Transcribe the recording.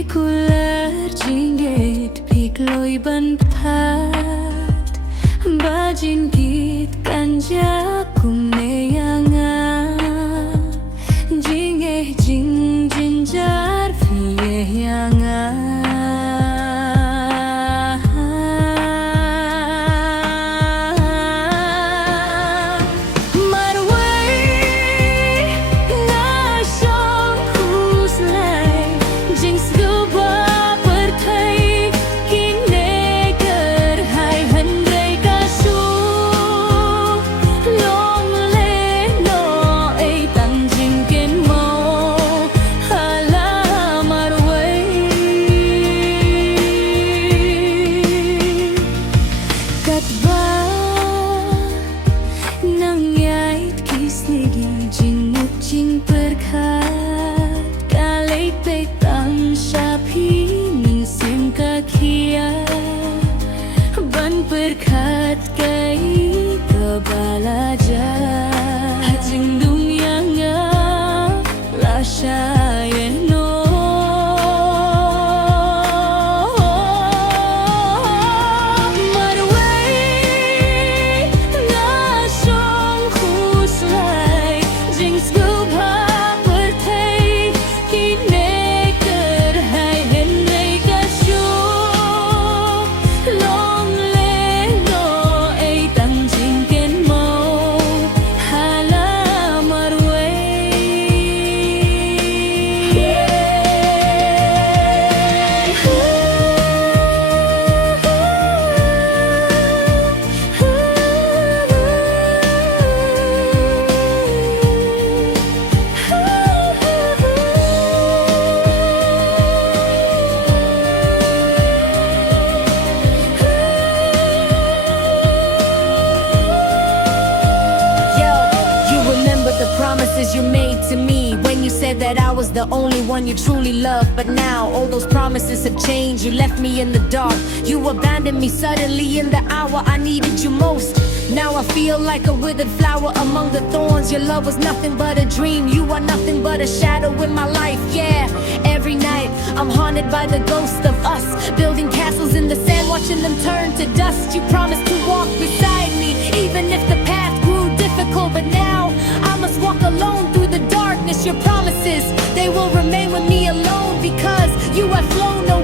Regular jingit pikloi ban phat bajin git kanja kumne yanga jinge jing jinjar fiye yanga berkat kai kebalaja hajing dunia nga lasayeno Marwei nga song Khuslai jing scuba berthai kine ker hai hen rei ka shu promises you made to me when you said that I was the only one you truly loved. But now all those promises have changed. You left me in the dark. You abandoned me suddenly in the hour I needed you most. Now I feel like a withered flower among the thorns. Your love was nothing but a dream. You are nothing but a shadow in my life. Yeah, every night I'm haunted by the ghost of us, building castles in the sand, watching them turn to dust. You promised to walk beside me even if the path grew difficult. But now I must walk alone through the darkness. Your promises, they will remain with me alone, because you have flown no